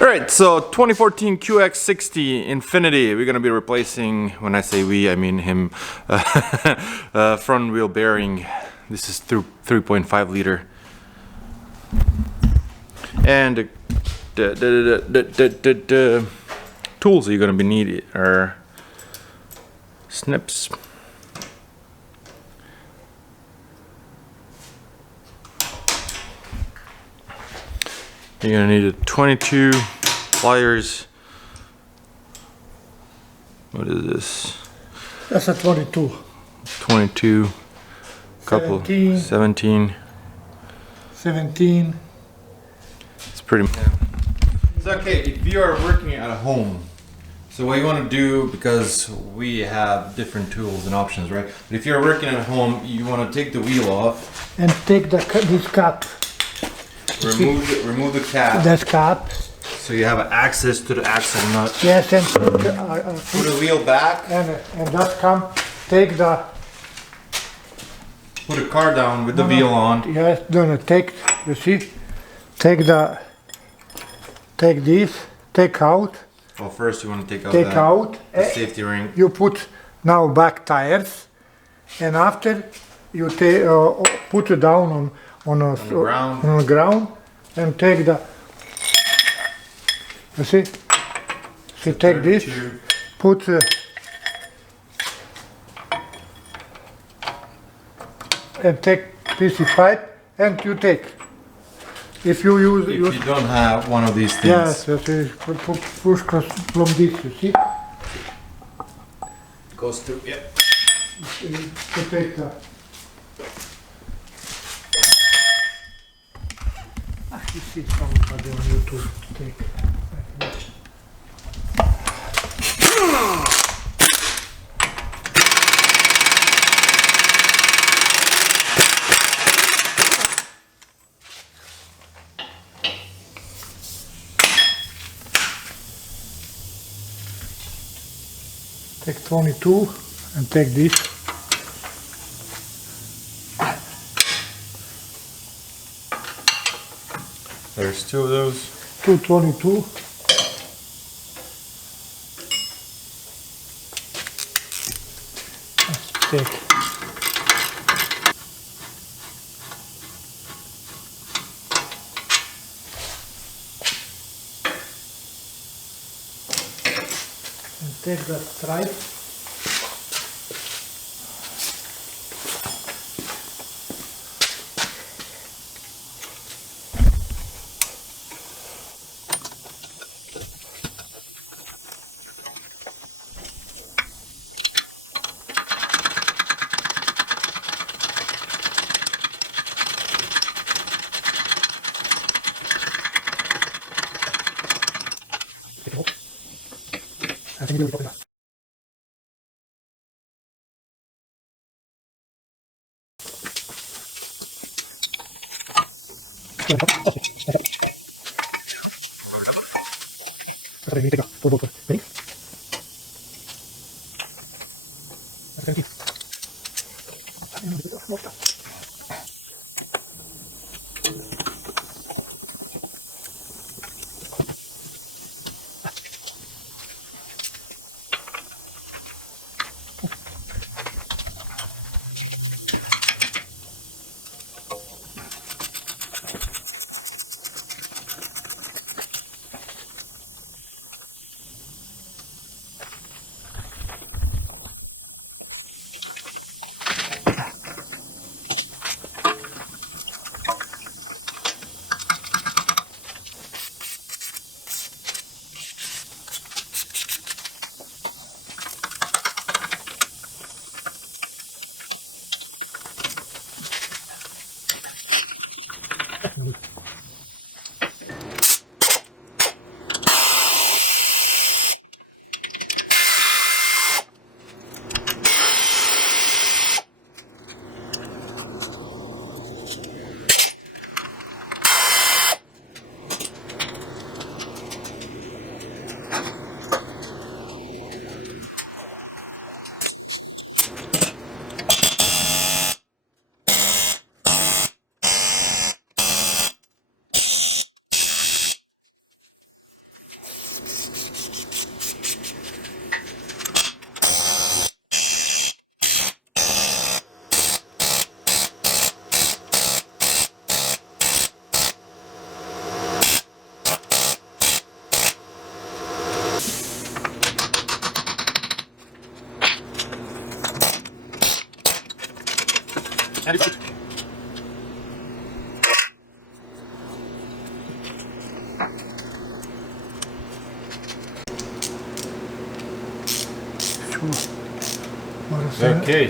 Alright, so 2014 QX60 Infiniti. We're gonna be replacing, when I say we, I mean him, front wheel bearing. This is through 3.5 liter. And the tools that you're gonna be needing are snips, you're gonna need a 22 pliers. What is this? That's a 22. 22. Couple. 17. 17. It's pretty. It's okay if you are working at home. So what you want to do, because we have different tools and options, right? But if you're working at home, you want to take the wheel off And take this cap. Remove the cap. That cap. So you have access to the axle nut. Yes, and Put the wheel back. and that come. Take the. Put the car down with the wheel on. Yes, then take. You see, take this. Take out. Well, first you want to take out the safety ring. You put now back tires, and after you put it down on the ground and take the. You see, so take this, put and take this pipe and you take. If you use, if you don't have one of these things. yes, push from this. You see, Goes through. Yeah. to take the. You see somebody on YouTube take. Take 22 and take this. There's two of those. 222. Let's take. And take the stripe. I think we'll that. Okay,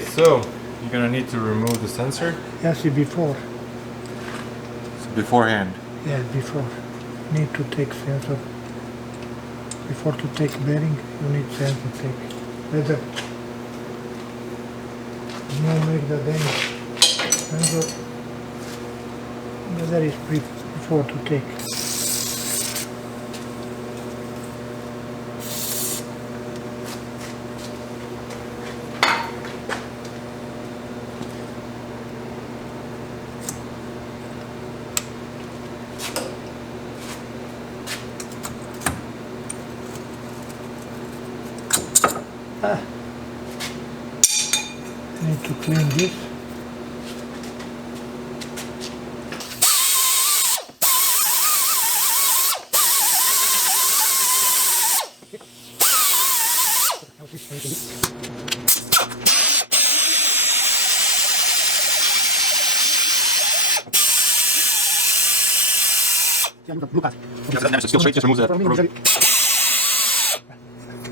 so you're gonna need to remove the sensor. Yes, before. So beforehand. Yes, before. Need to take sensor. Before to take bearing, you need sensor take. Whether no make the damage. Sensor. Whether is before to take. Need to clean this. Look at. Steel straight just removes the corrosion.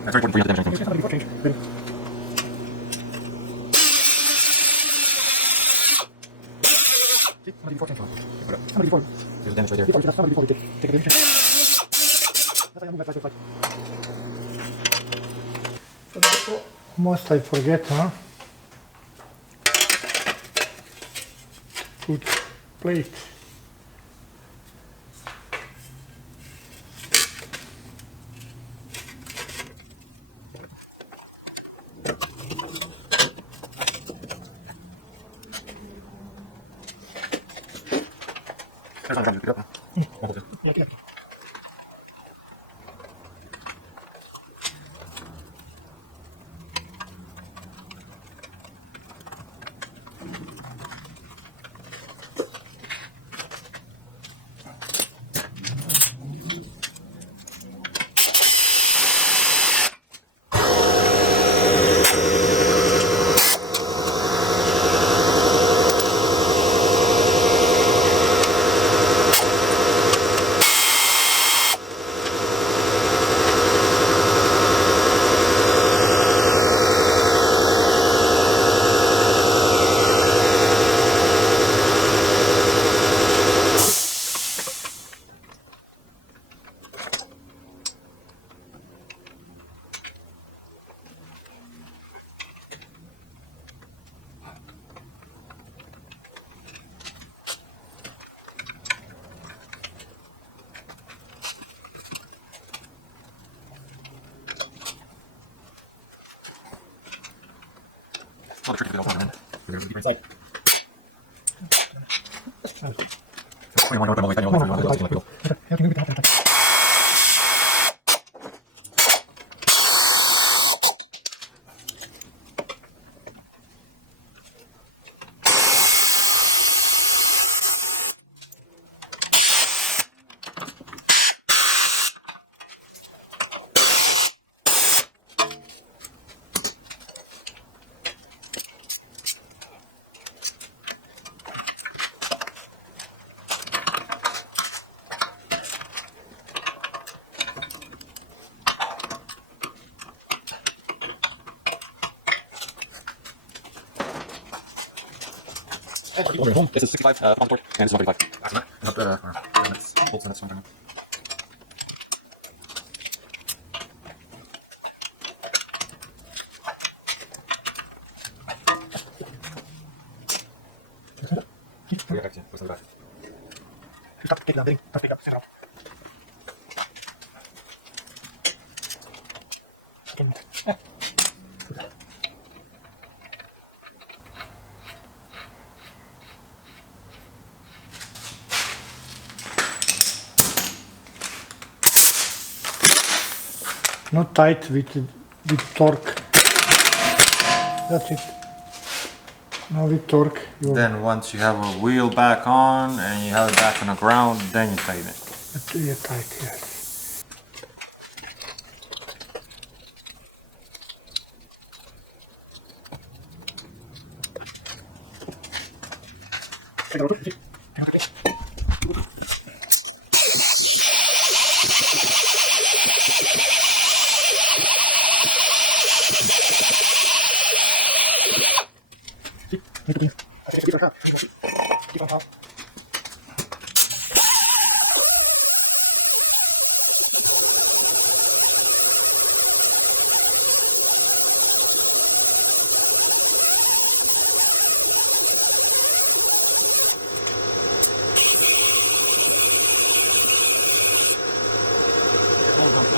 That's very important for you to damage anything. There's damage right there. Most I forget, huh? Put plate. All the trick is to go different side. You want to know about it? Home. This is 65 pound torque, and this is 135. That's not bolts in this one. Not tight with torque. That's it. Now with torque, you Then once you have a wheel back on and you have it back on the ground, then you tighten it. tight, yes.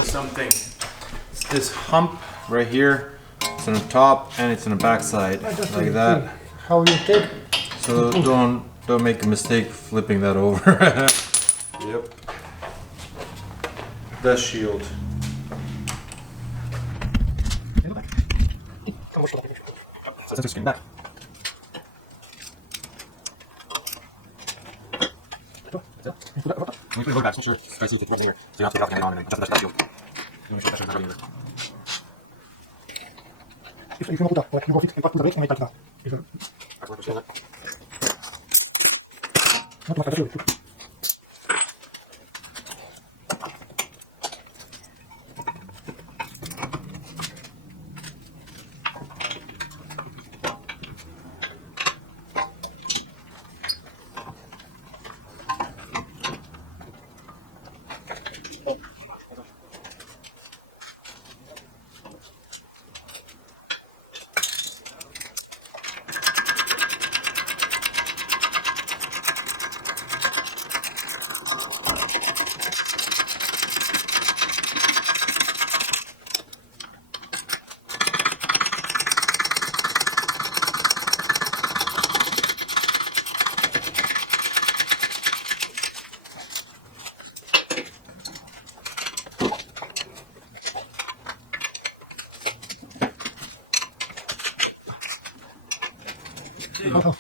Something. It's this hump right here. It's on the top and it's on the back side, like that. How you take? So don't make a mistake flipping that over. Yep. The shield. D'accord.